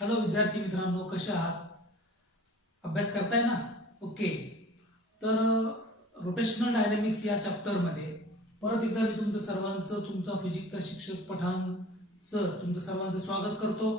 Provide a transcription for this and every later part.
Hello विद्यार्थी मित्रांनो, कशा आहात? अभ्यास करताय ना? ओके. तर रोटेशनल डायनॅमिक्स या चॅप्टरमध्ये परत एकदा मी तुमचा फिजिक्सचा शिक्षक पठाण सर तुमचं सर्वांचं स्वागत करतो.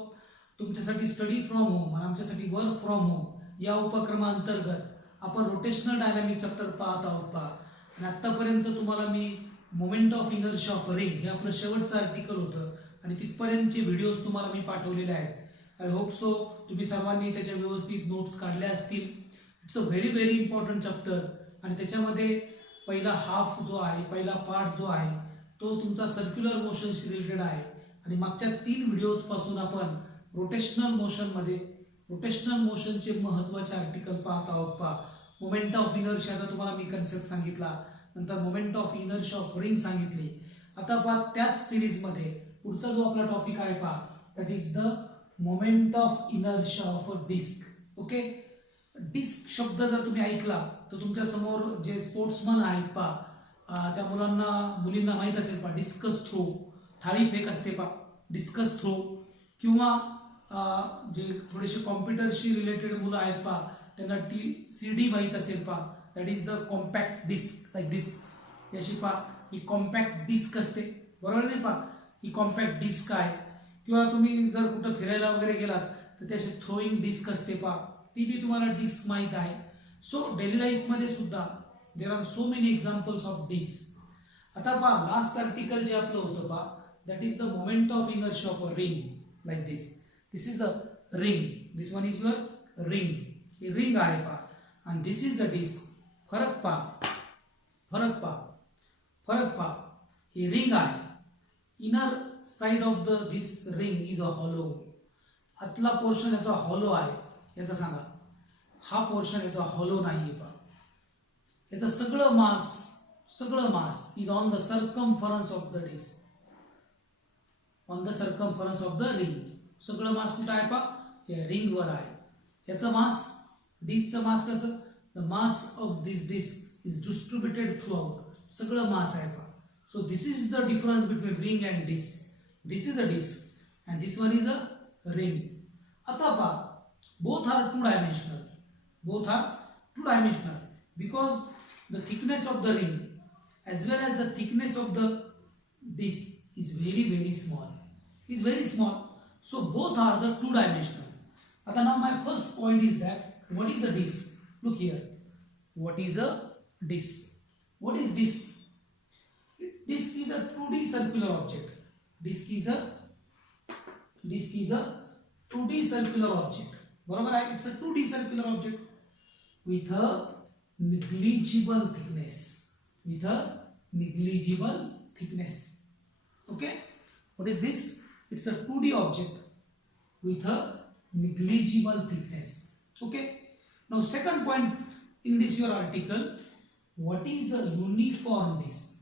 तुमच्यासाठी स्टडी फ्रॉम होम आणि आमच्यासाठी वर्क फ्रॉम होम या उपक्रमांतर्गत आपण रोटेशनल डायनॅमिक चॅप्टर पाहत आहोत आणि आत्तापर्यंत तुम्हाला मी moment of inertia of ring हे आपलं शेवटचं आर्टिकल होतं आणि तिथपर्यंतचे व्हिडिओज तुम्हाला मी पाठवलेले आहेत. आय होप सो तुम्ही सर्वांनी त्याच्या व्यवस्थित नोट्स काढल्या असतील. It's a very very important chapter आणि त्याच्यामध्ये पहिला हाफ जो आहे, पहिला पार्ट जो आहे तो तुमचा सर्क्युलर मोशनशी रिलेटेड आहे आणि मागच्या 3 व्हिडिओज पासून आपण रोटेशनल मोशनचे महत्त्वाचे आर्टिकल पाहत आहोत. मोमेंट ऑफ इनर्शियाचा तुम्हाला मी कन्सेप्ट सांगितला, नंतर moment of inertia of ring सांगितली. आता त्याच सिरीजमध्ये पुढचा जो आपला टॉपिक आहे that is the moment of inertia of a disk. Okay, disk शब्द जर तुम्ही ऐकला तर तुमच्या समोर जे स्पोर्ट्समन आहेत त्या मुलींना माहित असेल डिस्कस थ्रो, थाळी फेक असते डिस्कस थ्रो, किंवा जे थोडेसे कॉम्प्युटरशी रिलेटेड मुलं आहेत त्यांना CD माहित असेल that is the compact disk like this. याशी ही कॉम्पॅक्ट डिस्क असते, बरोबर नाही ही कॉम्पॅक्ट डिस्क आहे. किंवा तुम्ही जर कुठं फिरायला वगैरे गेलात तर त्याची थ्रोईंग डिस्क असते ती बी तुम्हाला डिस्क माहित आहे. सो डेली लाईफ मध्ये सुद्धा there are so many examples of disk. आता लास्ट आर्टिकल जे आपलं होतं that is the moment of inertia of a ring like this. This is the ring, this one is your ring. ही ring आहे आणि this is the disk. फरक पा ही रिंग आहे. Inner side of this ring is a hollow. आतला portion याचा hollow आहे. याचा सांगा, हा पोर्शन याचा हॉलो नाहीये याचा सगळं mass is on the circumference of the disc, on the circumference of the ring. सगळं मास कुठं आहे या रिंग वर आहे. याचं मास, डिस्कचं मास कसं, the mass of this disk is distributed throughout. सगळं मास आहे So this is the difference between ring and disc. This is a disc and this one is a ring. आता both are two dimensional because the thickness of the ring as well as the thickness of the disc is very small. So both are the two dimensional. आता now my first point is that what is a disc? Look here. What is a disc? What is disc? Disk is a 2D circular object. Disk is a 2D circular object. बरोबर आहे? It's a 2D circular object with a negligible thickness. Okay? What is this? It's a 2D object with a negligible thickness. Okay? Now second point in this your article, what is a uniform disk?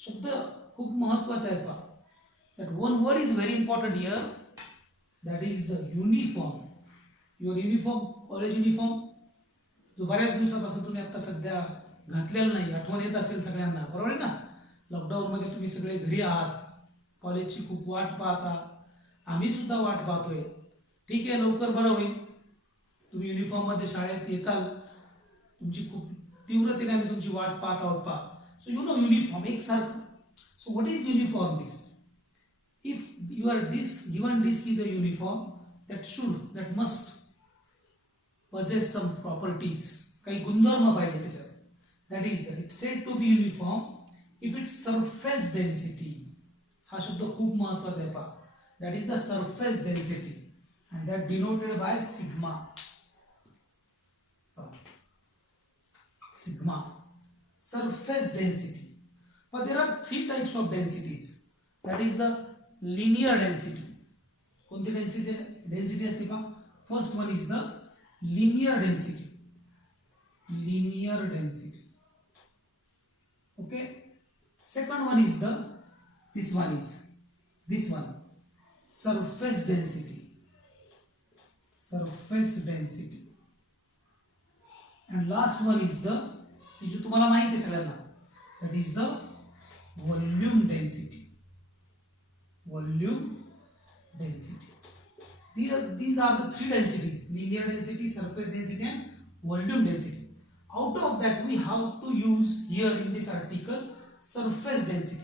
शब्द खूप महत्वाचा आहे that one word is very important here, that is the uniform. Your uniform, college uniform जो बऱ्याच दिवसापासून तुम्ही आता सध्या घातलेला नाही, आठवण येत असेल सगळ्यांना, बरोबर आहे ना? लॉकडाऊन मध्ये तुम्ही सगळे घरी आहात, कॉलेजची खूप वाट पाहता, आम्ही सुद्धा वाट पाहतोय. ठीक आहे, लवकर बरं होईल, तुम्ही युनिफॉर्म मध्ये शाळेत येताल. तुमची खूप तीव्रतेने आम्ही तुमची वाट पाहत आहोत So you know uniform, एकसारखं. So what is uniform disk? If your given disk is a uniform, that must possess some properties. काही गुणधर्म पाहिजे त्याच्यात. That is that it's said to be uniform if its surface density. हा शब्द खूप महत्वाचा आहे That is the surface density and that denoted by sigma. Surface density. But there are 3 types of densities. That is the linear density. कोणती density असते First one is the linear density. Okay. Second one is this one. Surface density. And last one is the जो तुम्हाला माहिती आहे सगळ्यांना, that is the volume density. These are the three densities: linear density, surface density, and volume density. Out of that, we have to use here in this article surface density.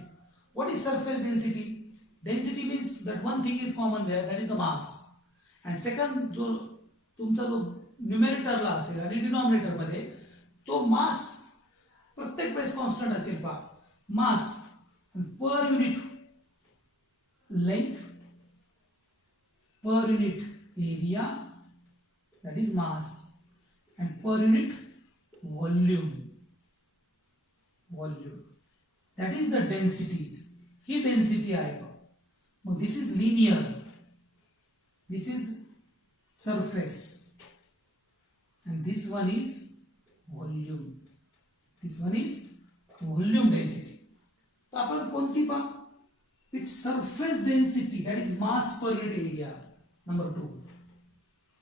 What is surface density? Density means that one thing is common there, that is the mass. And second, जो तुमचा जो न्यूमरेटरला असेल आणि denominator मध्ये तो मास प्रत्येक वेळेस constant असेल पहा. Mass per unit length per unit area, that is mass, and per unit volume, that is the densities. He density आहे. मग this is linear, this is surface, and this one is volume. This one is volume density. तर आपण कोणती पहा? Its surface density, that is mass per unit area. Number 2,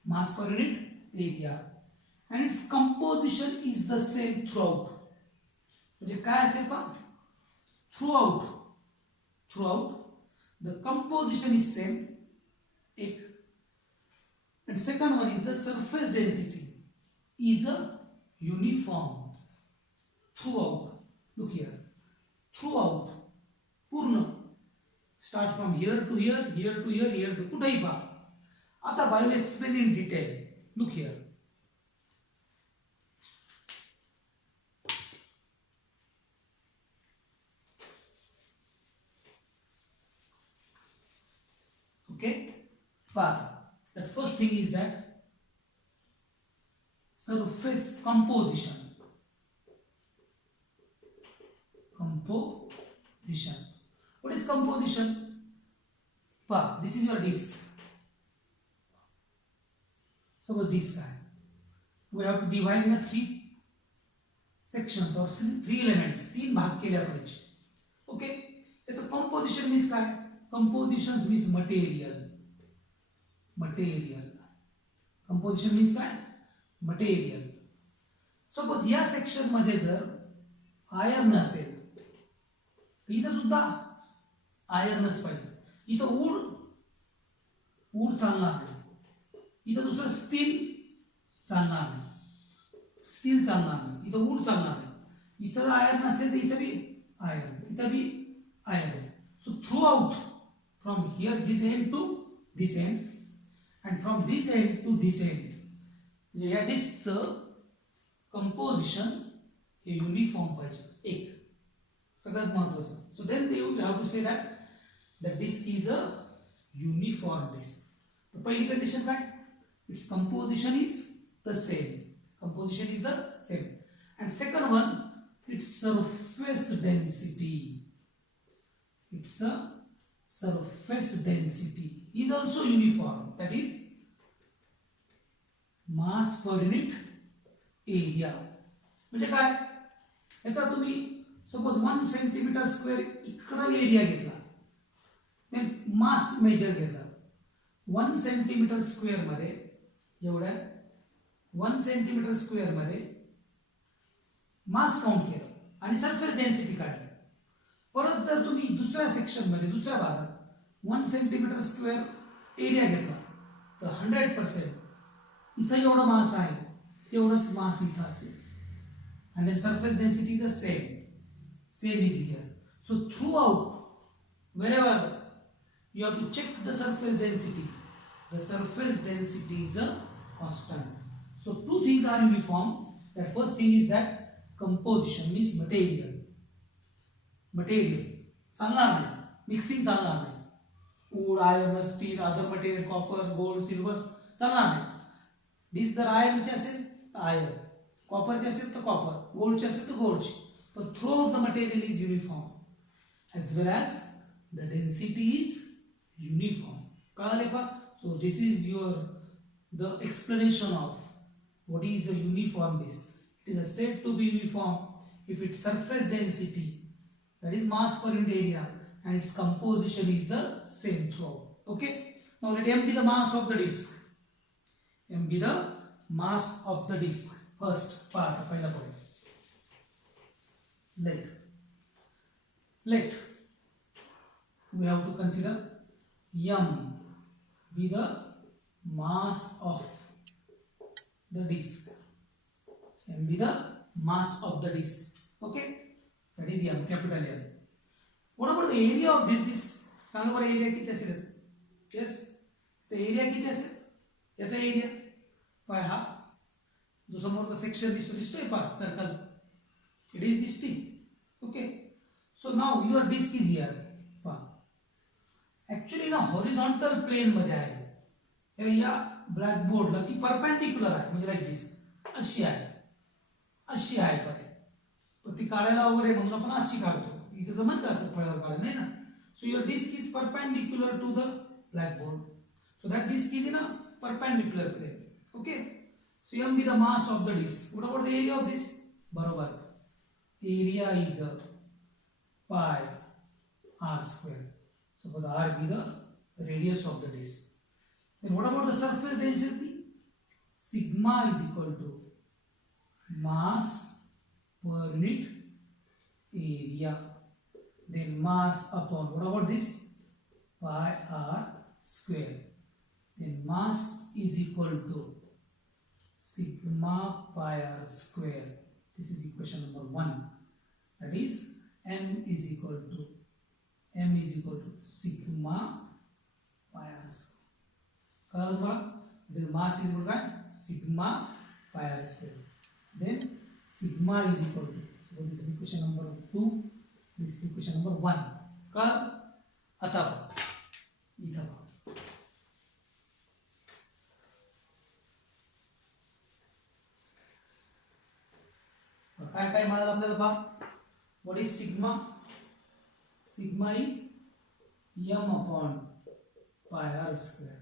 mass per unit area, and its composition is the same throughout. म्हणजे काय असेल पहा? Throughout the composition is same. एक. And second one is the surface density is a uniform throughout. Look here, throughout, पूर्ण. Start from here to here, here to here, here to कुठेही पहा. आता I will explain in detail. Look here. Okay? But the first thing is that surface composition. What is composition? This is your disk. Suppose disk है. We have to divide in 3 sections or 3 elements. 3 भाग केले आपण. Okay? Its composition means काय? Compositions means material. Composition means काय? Material. Suppose या section मध्ये जर iron असेल, तर इथं सुद्धा आयर्नच पाहिजे. इथं वूड चालणार नाही, इथं दुसरं स्टील चालणार नाही, इथं वूड चालणार नाही. इथं आयर्न असेल तर इथं बी iron. So throughout from here this end to this end and from this end to this end, म्हणजे या डिस्कचं कंपोजिशन हे युनिफॉर्म पाहिजे. एक सगळ्यात महत्त्वाचं. So then you have to say that the disk is a uniform disk. The पहिली condition काय? Its composition is the same. And second one, its surface density. Its surface density is also uniform. That is mass per unit area. म्हणजे काय? याचा तुम्ही suppose 1 centimetre square इकडे area घेतला, मास major घेतला. 1 centimetre square मध्ये एवढ्या 1 सेंटीमीटर स्क्वेअर मध्ये मास काउंट केलं आणि सरफेस डेन्सिटी काढली. परत जर तुम्ही दुसऱ्या सेक्शन मध्ये दुसऱ्या भागात 1 सेंटीमीटर स्क्वेअर एरिया घेतला तर 100% इथं एवढं मास आहे तेवढंच मास इथं असेल. and then surface density is the same is here. So throughout, wherever you have to check the surface density is a constant. So two things are uniform. That first thing is that composition means material चालणार नाही, mixing चालणार नाही. Wood, iron, steel, other material, copper, gold, silver चालणार नाही. Disc जर आयर्नचे असेल तर iron, कॉपरचे असेल तर कॉपर, गोल्डचे असेल तर गोल्डचे. पण through out the material is uniform as well as the density is uniform. कळाले का? So this is the explanation of what is a uniform disk. It is said to be uniform if its surface density, that is mass per unit area, and its composition is the same throughout. Okay? Now let M be the mass of the disk. M be the mass of the disk. First part, पहिला point. Let we have to consider M be the mass of the disk. M be the mass of the disk. Okay, that is M, capital M. What about the area of this? सांगा बरं area किती असेल याचा? Yes, याचा area किती असेल? याचा area पाय हा जो समोरचा सेक्शन दिसतोय पा circle, it is this thing. Okay, so now your disk is here. पा ऍक्च्युली ना हॉरिझॉन्टल प्लेन मध्ये आहे, या ब्लॅक बोर्डला ती परपेंडिक्युलर आहे, म्हणजे लाईक दिस अशी आहे, अशी आहे पण ती काढायला अवघड आहे म्हणून आपण अशी काढतो. इथे जमत का असं फळ्यावर काढायला, नाही ना. So your disk is perpendicular to the blackboard, so that disk is in a perpendicular plane. Okay, so m be the mass of the disk. What about the area of this? बरोबर, area is a pi r square. Suppose r be the radius of the disk. Then what about the surface density? Sigma is equal to mass per unit area. Then mass upon, what about this? Pi r square. Then mass is equal to sigma pi r square. This is equation number 1. That is m is equal to sigma pi r square. कळलं बघा, the mass is equal to sigma pi r square. Then sigma is equal to, so this is equation number 2, this is equation number 1. कळलं? आता इथं काय काय मिळालं आपल्याला पहा. What is sigma? Sigma is m upon pi r square.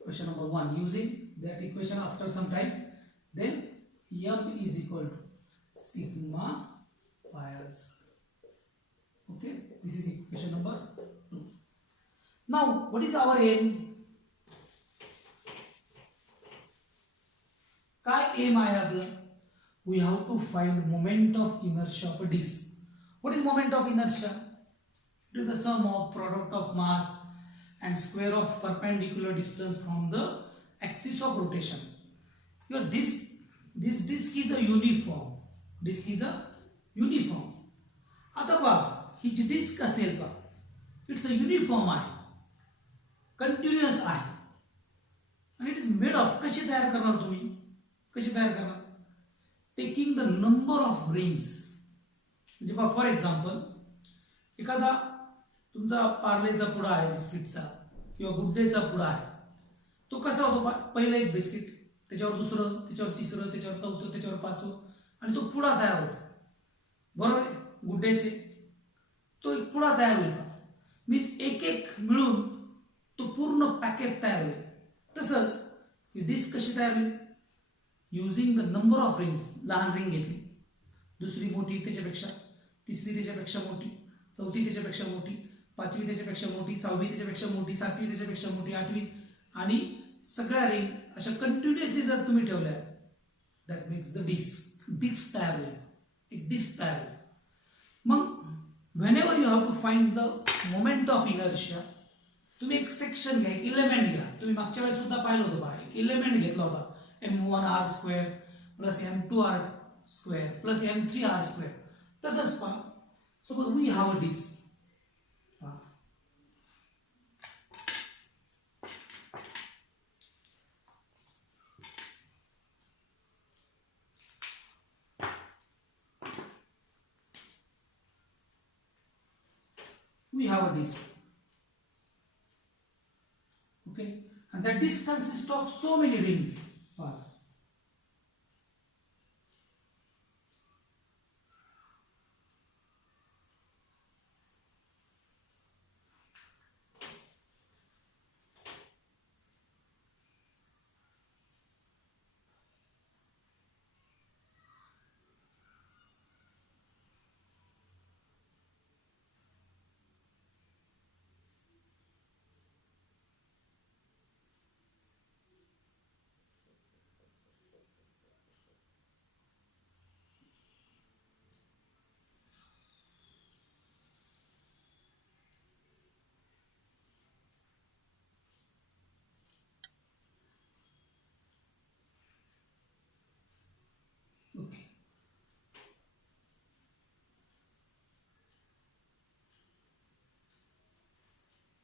Question number 1, using that equation after some time, then m is equal to sigma pi r square. Okay, this is equation number 2. Now what is our aim? काय aim आहे आपलं? We have to find moment of inertia of a disk. What is moment of inertia? It is the sum of product of mass and square of perpendicular distance from the axis of rotation. Your disk, this disk is a uniform. Disk is a uniform. आता पहा, ही जी disc असेल का, it's a uniform आहे, continuous आहे, आणि it is made of, कशी तयार करणार तुम्ही? कशी तयार करणार? Taking the number of rings. म्हणजे पहा, फॉर एक्झाम्पल, एखादा तुमचा पार्लेचा पुडा आहे बिस्किटचा, किंवा गुड डेचा पुडा आहे, तो कसा होतो? पहिलं एक बिस्किट, त्याच्यावर दुसरं, त्याच्यावर तिसरं, त्याच्यावर चौथं, त्याच्यावर पाचवं, आणि तो पुडा तयार होतो. बरोबर आहे? गुड डेचे तो एक पुडा तयार होईल, मीन्स एक एक मिळून तो पूर्ण पॅकेट तयार होईल. तसंच ही डिस्क कशी तयार होईल? Using the number of rings. लहान रिंग घेतली, दुसरी मोठी त्याच्यापेक्षा, तिसरी त्याच्यापेक्षा मोठी, चौथी त्याच्यापेक्षा मोठी, पाचवी त्याच्यापेक्षा मोठी, सहावी त्याच्यापेक्षा मोठी, सातवी त्याच्यापेक्षा मोठी, आठवी, आणि सगळ्या रिंग अशा कंटिन्युअसली जर तुम्ही ठेवल्या, that makes the disc. Disc तयार होईल, एक डिस्क तयार होईल. मग whenever you have to find the moment of inertia, तुम्ही एक सेक्शन घ्या, एक इलेमेंट घ्या. तुम्ही मागच्या वेळेस सुद्धा पाहिलं होतं बघा, एक इलेमेंट घेतला होता, m1 r square plus m2 r square plus m3 r square. तसंच पहा, suppose we have a disk. We have a disk, okay, and that disk consists of so many rings.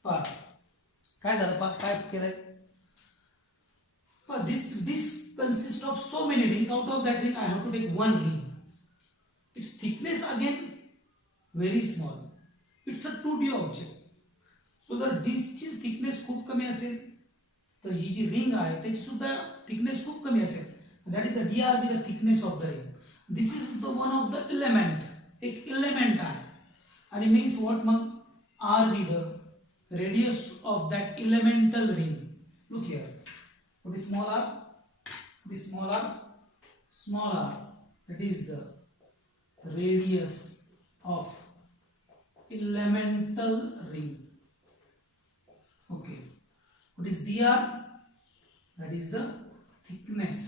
पहा काय झालं, पहा काय केलंय. This consists of so many rings. Out of that ring I have to take one ring. Its thickness again very small. It's a 2D object. So जर डिस्कची thickness खूप कमी असेल तर ही जी रिंग आहे त्याची सुद्धा थिकनेस खूप कमी असेल. That is the DRB, the thickness of the ring. This is the one of the element, एक एलिमेंट आहे आणि means what mug RB the radius of that elemental ring. Look here, what is small r? What is small r? Small r, that is the radius of elemental ring. Okay, what is dr? That is the thickness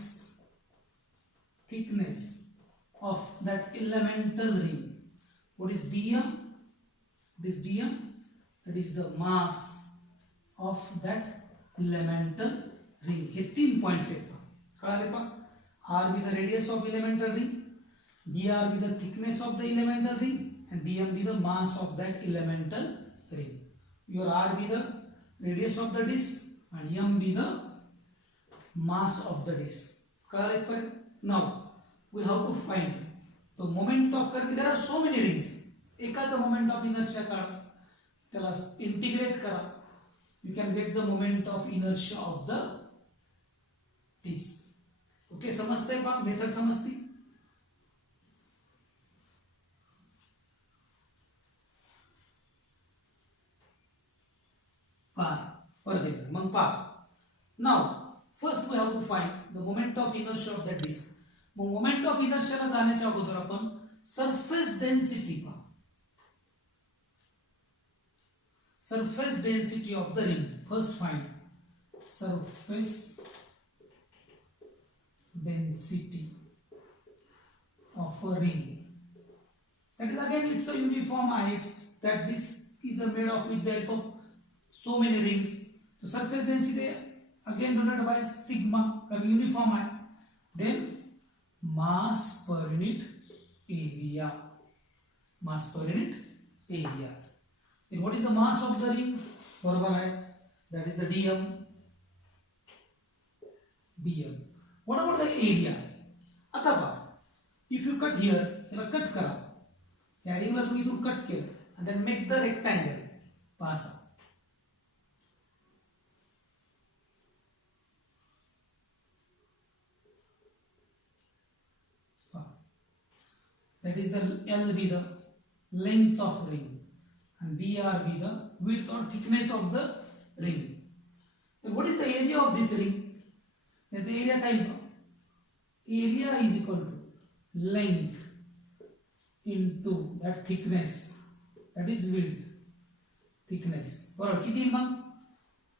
of that elemental ring. What is dm? What is dm? That is the mass of that elemental ring. हे 3 points आहेत, कळाले पा. RB the radius of elemental ring, DRB the thickness of the elemental ring, and DMB the mass of that elemental ring. Your RB the radius of the disc and MB the mass of the disc. Correct? Now we have to find the moment of inertia. There are so many rings. एकाचा moment of inertia काढा, त्याला integrate करा. You can get the moment of inertia of the disc. Okay, समजते पा, method समजती. परत एकदा मग पहा. Now first we have to find the moment of inertia of that disc. मग मोमेंट ऑफ इनर्शियाला जाण्याच्या अगोदर आपण सरफेस डेन्सिटी पहा. Surface density of the ring. First find surface density of a ring. That is again, it's a uniform. It's that this is made of with the help of so many rings. So surface density again denoted by sigma, because uniform है. Then mass per unit area. Mass per unit area. Then what is the mass of the ring? बरोबर है. That is the dm. dm. What about the area? आता पहा, if you cut here, याला cut करा, या रिंगला तुम्ही इथून cut केलं and then make the rectangle. Pass. That is the L be the length of ring and dr be the width or thickness of the ring. Then what is the area of this ring? There's the area type. Area is equal to length into that thickness, that is width, thickness. बरोबर, किती मग?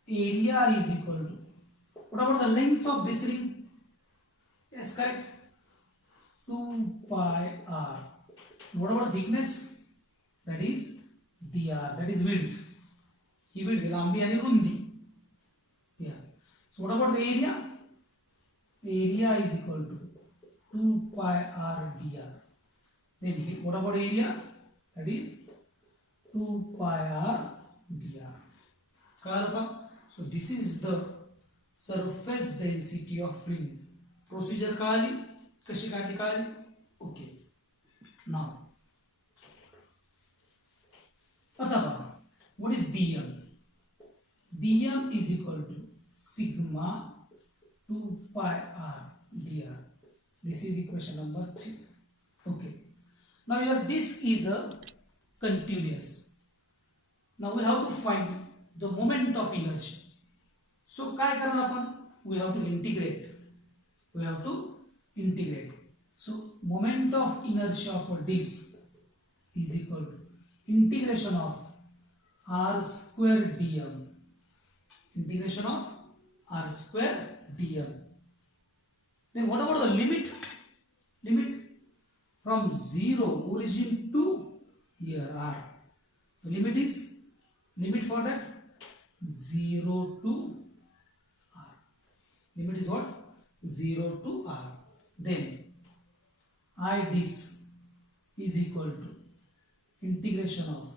Area is equal to, what about the length of this ring? Yes, correct, 2 pi r. What about the thickness? That is dr, that is width. He width लांबी आणि रुंदी. Yeah. So what about the area? Area is equal to 2 pi r dr. Then what about area? That is 2 pi r dr. कळलं? So this is the surface density of ring. Procedure कळली? कशी काढली कळली? Okay. Now आता बघा, what is dm? dm is equal to sigma 2 pi r dr. This is equation number 3. Okay. Now your disk is a continuous. Now we have to find the moment of inertia. So काय करणार आपण? We have to integrate. We have to integrate. So moment of inertia of a disk is equal to integration of r square dm. Integration of r square dm. Then what about the limit? Limit from 0 origin to here r. The limit is, limit for that 0 to r. Limit is what? 0 to r. Then I disk is equal to integration of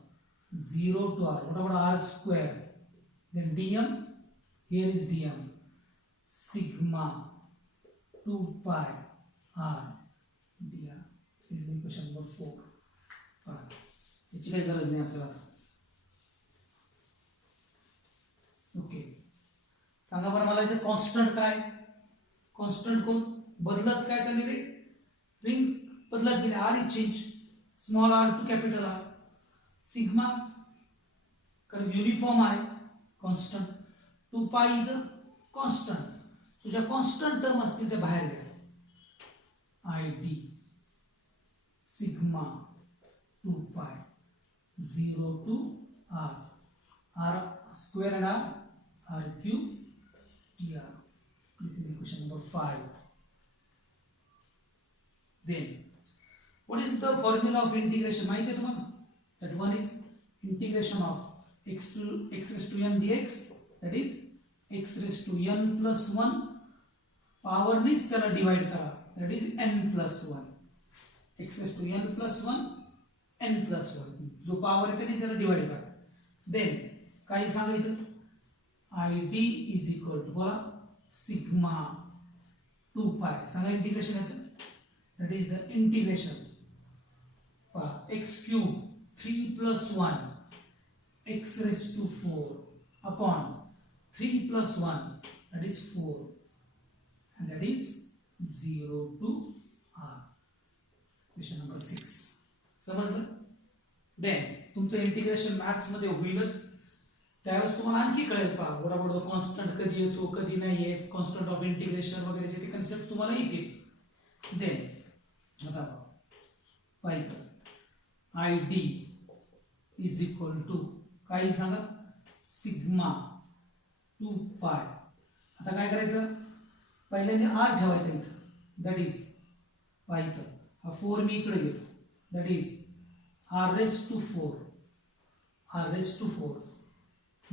0 to r. What about r square? then dm, here is dm, sigma 2 pi r dr. This is equation number 4. याची काही गरज नाही आपल्याला. Okay, सांगा बरं मला इथे constant काय, constant कोण बदलत काय चालली रे, रिंग बदलत गेली, R is change, small R to capital R, sigma कारण युनिफॉर्म आहे constant, 2 pi is a constant. So ज्या कॉन्स्टंट टर्म असतील त्या बाहेर घ्या, I D sigma 2 pi 0 to r, r square and r cube dr. This is equation number 5. Then what is the formula of integration? माहिती आहे तुम्हाला? That one is integration of x raised to n dx, that is x raised to n plus 1 power नीच त्याला divide करा, that is n plus 1, x raised to n plus 1 n plus 1 जो power येते नाही त्याला divide करा. Then काय सांगितलं, I D is equal to बोला सिग्मा 2 पाय, सांगा इंटिग्रेशन याचं, that is the integration x cube 3 plus 1 x raised to 4 upon 3 plus 1, that is 4, and that is 0 to r. Question number 6. समजलं? Then तुमचं integration maths मध्ये होईलच, त्यावेळेस तुम्हाला आणखी कळेल पहा वडावडा कॉन्स्टंट कधी येतो कधी नाही येत, कॉन्स्टंट ऑफ इंटिग्रेशन वगैरे जे कन्सेप्ट तुम्हाला येतील. देन आता पाहिजे I D is equal to काय सांगा, सिग्मा 2 पाय. आता काय करायचं, पहिल्यांदा आर ठेवायचा इथं, दॅट इज पाहिजे हा 4 मी इकडे घेतो, that is r raised to 4, r raised to 4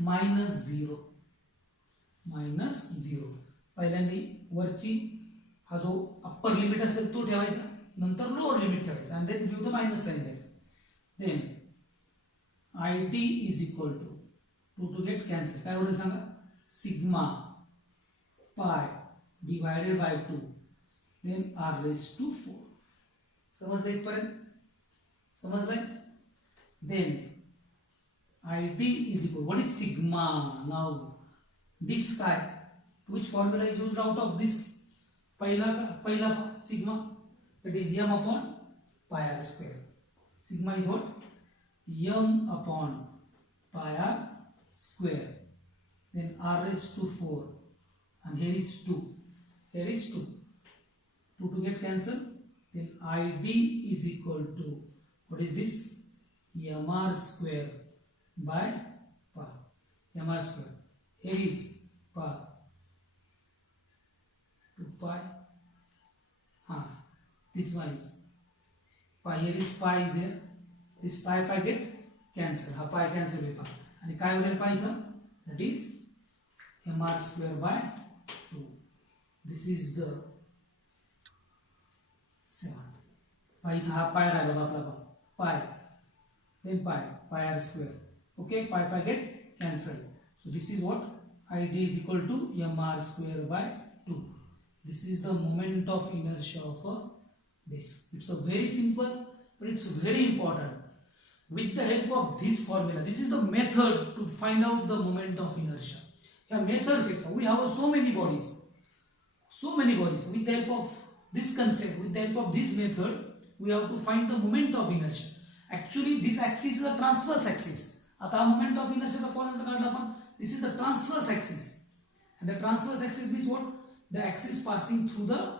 minus 0, minus 0. पहिल्यांदा वरची हा जो अप्पर लिमिट असेल तो ठेवायचा, नंतर लोअर लिमिट ठेवायचा, and then give the minus sign there. Then id is equal to get cancel, काय होईल सांगा, sigma pi divided by 2, then r raised to 4. समजलं इथपर्यंत? समजलंय? Then id is equal, what is sigma now, this काय, which formula is used out of this, पहिला sigma, that is m upon pi r square. Sigma is what, m upon pi r square, then r raised to 4, and here is 2, here is 2 to get cancelled. Then id is equal to, what is this, mr square by pi, mr square, here is pi 2 pi, this one is pi, here is pi is there, this pi get cancel, हा pi cancel होईल पहा, आणि काय होईल pi इथं, that is mr square by 2. This is the 7. pi इथं हा pi राहिला आपला pi, then pi r square, okay, pi get cancelled. So this is what id is equal to mr square by 2. This is the moment of inertia of a disk. It's a very simple, but it's very important. With the help of this formula, this is the method to find out the moment of inertia. Yeah, methods, we have so many bodies. With the help of this concept, with the help of this method, we have to find the moment of inertia. Actually, this axis is a transverse axis. आता moment of inertia चा कोणाचा काढला आपण, this is the transverse axis, and the transverse axis means what, the axis passing through the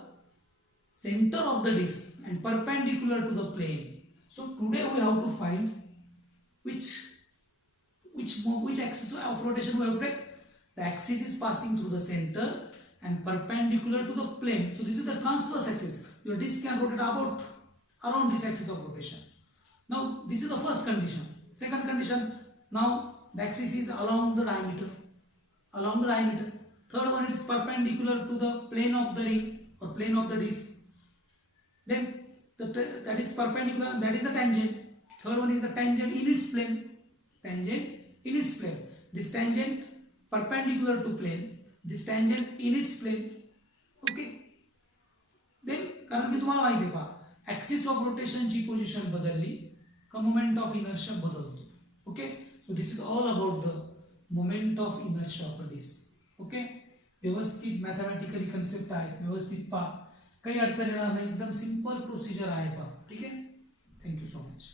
center of the disk and perpendicular to the plane. So today we have to find which axis of rotation we have to take. The axis is passing through the center and perpendicular to the plane. So this is the transverse axis. Your disk can rotate around this axis of rotation. Now this is the first condition. Second condition, now the axis is along the diameter. Third one, it is perpendicular to the plane of the ring or plane of the disk. Then that is perpendicular, and that is the tangent. Third one is the tangent in its plane. This tangent perpendicular to plane, this tangent in its plane. Okay, then कारण की तुम्हाला माहिती आहे का axis of रोटेशनची position बदलली का moment of inertia बदलतो. Okay, so this is all about the moment of inertia of a disk. Okay, व्यवस्थित मॅथमॅटिकली कन्सेप्ट आहेत, व्यवस्थित पहा, काही अडचण येणार नाही, एकदम सिंपल प्रोसिजर आहे. ठीक आहे, थँक्यू सो मच.